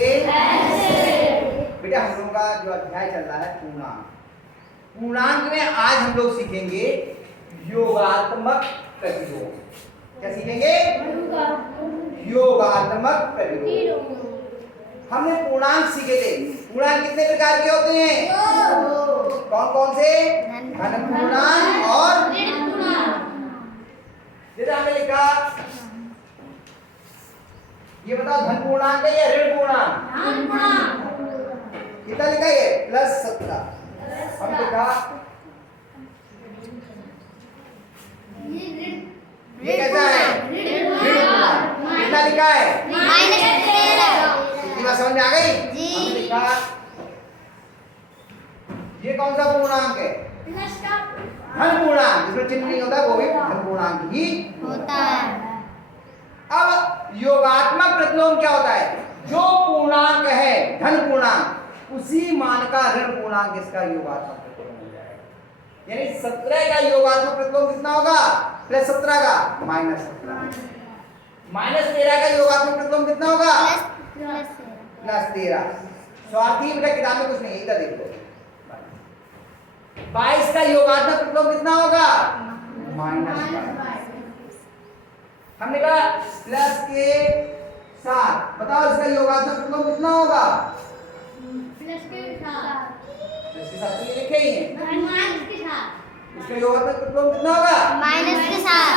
बेटा हम लोगों का जो अध्याय चल रहा है पूर्णांक। पूर्णांक में आज हम लोग सीखेंगे योगात्मक प्रतिलोम। क्या सीखेंगे? योगात्मक प्रतिलोम। हमने पूर्णांक सीखे थे। पूर्णांक कितने प्रकार के होते हैं? कौन कौन से? धन पूर्णांक और ऋण पूर्णांक। जैसे हमने लिखा, ये बताओ धन पूर्णांक है या ऋण पूर्णांक? धन पूर्णांक। कितना लिखा है? +17। हम लिखा ये कैसा है? ऋण पूर्णांक। कितना लिखा है? -13। इतनी बात समझ में आ गई? हमने लिखा ये कौन सा पूर्णांक है? धन पूर्णांक। जिसमें चिन्ह नहीं होता वो भी धन पूर्णांक ही होता है। अब योगात्मक प्रतिलोम क्या होता है? जो पूर्णांक है धन पूर्णांक, उसी मान का ऋण पूर्णांक इसका योगात्मक प्रतिलोम हो जाएगा। यानी 17 का योगात्मक प्रतिलोम कितना होगा? +17 का -17। -13 का योगात्मक प्रतिलोम कितना होगा? +13। स्वार्थी बेटा किताब में कुछ नहीं है, इधर देखो। 22 का योगात्मक प्रतिलोम कितना होगा? -22। हमने कहा प्लस के साथ, बताओ इसका योगात्मक प्रतिलोम कितना होगा? प्लस के साथ तो ये लिखे ही है। इसका योगात्मक प्रतिलोम कितना होगा? माइनस के साथ।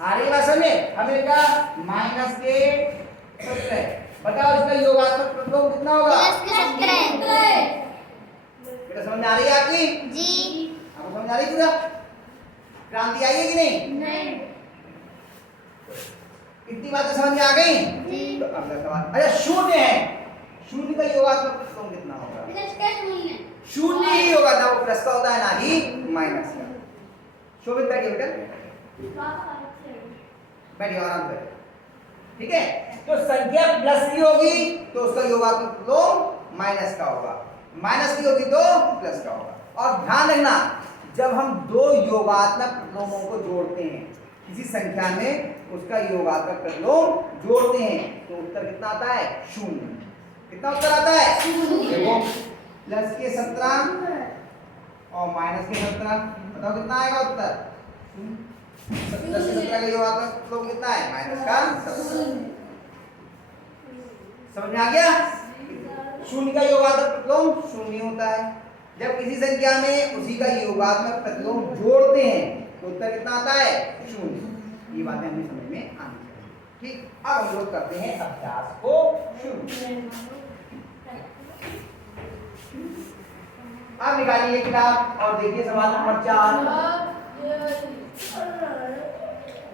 आ रही बात समझ में? हमने कहा -17। बताओ इसका योगात्मक प्रतिलोम कितना होगा? +17। बेटा समझ में आ रही है आपकी? जी। आपको समझ आ रही पूरा? क्रांति आई है कि नहीं? नहीं। इतनी बातें समझ में आ गई? जी। तो अगला सवाल, अच्छा शून्य है, शून्य का योगात्मक प्रतिलोम कितना होगा? शून्य ही होगा, ना वो प्लस का होता है ना ही माइनस का। शोभित बैठिए बेटा, बैठिए आराम से। ठीक है, तो संख्या प्लस की होगी तो उसका योगात्मक प्रतिलोम माइनस का होगा, माइनस की होगी तो प्लस का होगा। और ध्यान रखना, जब हम दो योगात्मक प्रतिलोमों को जोड़ते हैं किसी संख्या में, उसका योगात्मक प्रतिलोम जोड़ते हैं तो उत्तर कितना आता है? 0। कितना उत्तर आता है? 0। देखो प्लस के 17 और माइनस के 17, बताओ कितना आएगा उत्तर? 17 से 17 का योगात्मक प्रतिलोम कितना है? माइनस का 17। समझ में आ गया? 0 का योगात्मक प्रतिलोम 0 होता है। जब किसी संख्या में उसी का योगात्मक प्रतिलोम जोड़ते हैं तो उत्तर कितना आता है? 0। ये बातें हमें समझ में आनी चाहिए। ठीक, अब हम लोग करते हैं अभ्यास को शुरू। अब निकालिए किताब और देखिए सवाल नंबर 4।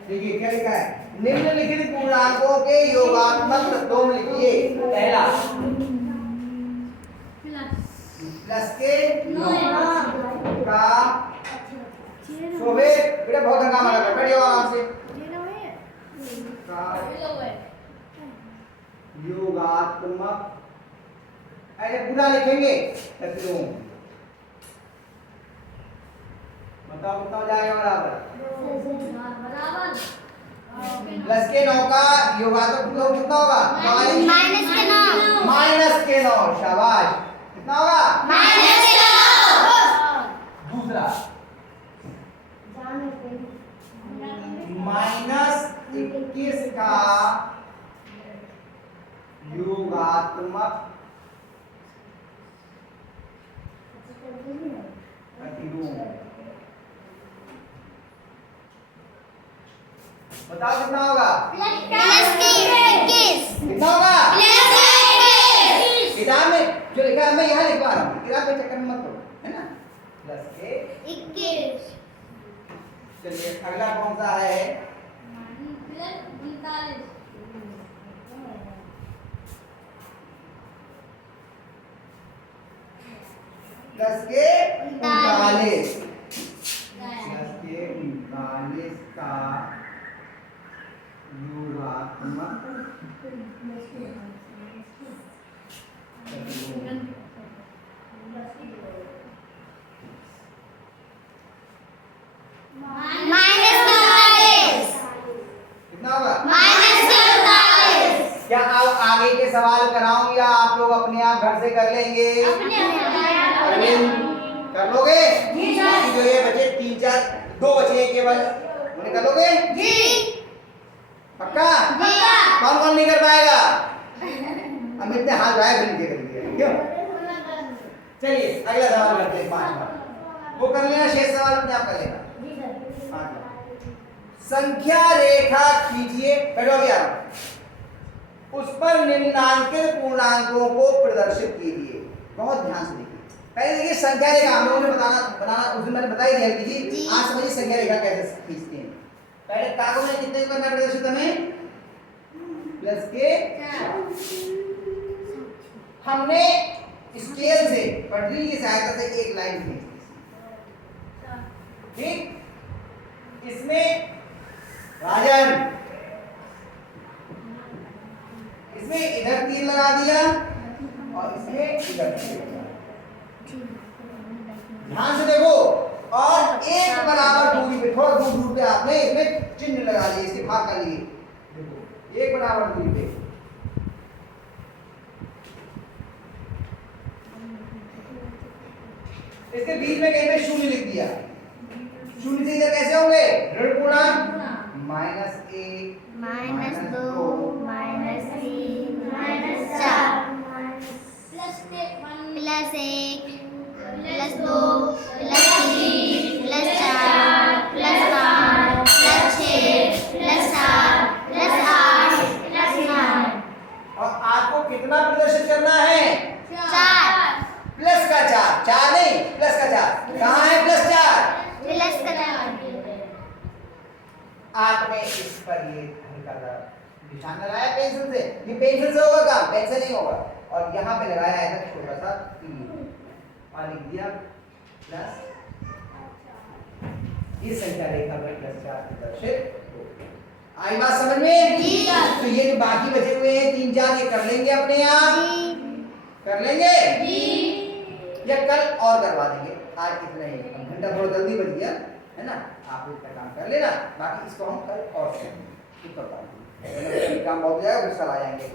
देखिए क्या लिखा है? निम्नलिखित पूर्णांकों के योगात्मक प्रतिलोम लिखिए। पहला प्लस के 9 का शोभित, बेटा बहुत हंगामा कर रहा है, बैठिए आराम से। योगात्मक ऐसे पूरा लिखेंगे प्रतिलोम। बताओ कितना हो जाएगा? बराबर प्लस के 9 का योगात्मक प्रतिलोम कितना होगा? माइनस के 9। शाबाश, कितना होगा? दूसरा -21 का योगात्मक प्रतिलोम। बताओ कितना होगा? कितना होगा? किताब में जो लिखा है मैं यहाँ लिखवा रहा हूँ, किताब में चक्कर में मत करो, है ना? प्लस के 21। चलिए अगला कौन सा है? प्लस के 39। प्लस के 39 का योगात्मक कितना होगा? क्या आप आगे के सवाल सवाल कराऊं या आप लोग अपने आप घर से कर लेंगे? अरविंद कर लोगे? बाकी जो ये बचे 3 4 2 बचे हैं केवल, उन्हें कर लोगे? पक्का? कौन कौन नहीं कर पाएगा? अमित ने हाथ उठाया, फिर नीचे कर दिया। क्यों? चलिए अगला सवाल करते हैं 5 बार। वो कर लेना, शेष सवाल अपने आप कर लेना। संख्या रेखा खींचिए, बैठो अभी आ रहा हूं। उस पर निम्नांकित पूर्णांकों को प्रदर्शित कीजिए। बहुत ध्यान से देखिए। पहले देखिए संख्या रेखा हम लोगों ने बनाना उस दिन मैंने बताई थी हल्की सी। आज समझिए संख्या रेखा कैसे खींचते हैं। पहले कागज में कितने करना प्रदर्शित हमें? प्लस के 4। हमने स्केल से पटरी की सहायता से एक लाइन खींची, ठीक। इसमें राजन, इसमें इधर 3 लगा दिया और इसमें इधर 3 लगा। ध्यान से देखो, और एक बराबर दूरी पे, थोड़ा दूर पे आपने इसमें चिन्ह लगा दिए, इसके भाग कर लिए। देखो एक बराबर दूरी पे इसके बीच में कहीं पे 0 लिख दिया। 0 से इधर कैसे होंगे? ऋण पूर्णांक -1 -2 -3 -4 +1 +2 +3 +4 +5 +6 +7 +8 +9। और आपको कितना प्रदर्शित करना है? 4 प्लस का 4, 4 नहीं प्लस का 4। कहाँ है प्लस 4? आपने इस पर ये हल्का सा निशान लगाया पेंसिल से। ये पेंसिल से होगा काम, पेन से नहीं होगा। और यहाँ पे लगाया है ना छोटा सा तीर और लिख दिया प्लस। ये संख्या रेखा में प्लस 4 प्रदर्शित हो। आई बात समझ में? तो ये जो बाकी बचे हुए हैं 3 4 ये कर लेंगे अपने आप? कर लेंगे या कल और करवा देंगे? आज इतना ही, घंटा थोड़ा जल्दी बच गया है ना। आप इतना काम कर लेना, बाकी इसको हम कल और करेंगे। काम बहुत हो जाएगा, फिर कल आ जाएंगे।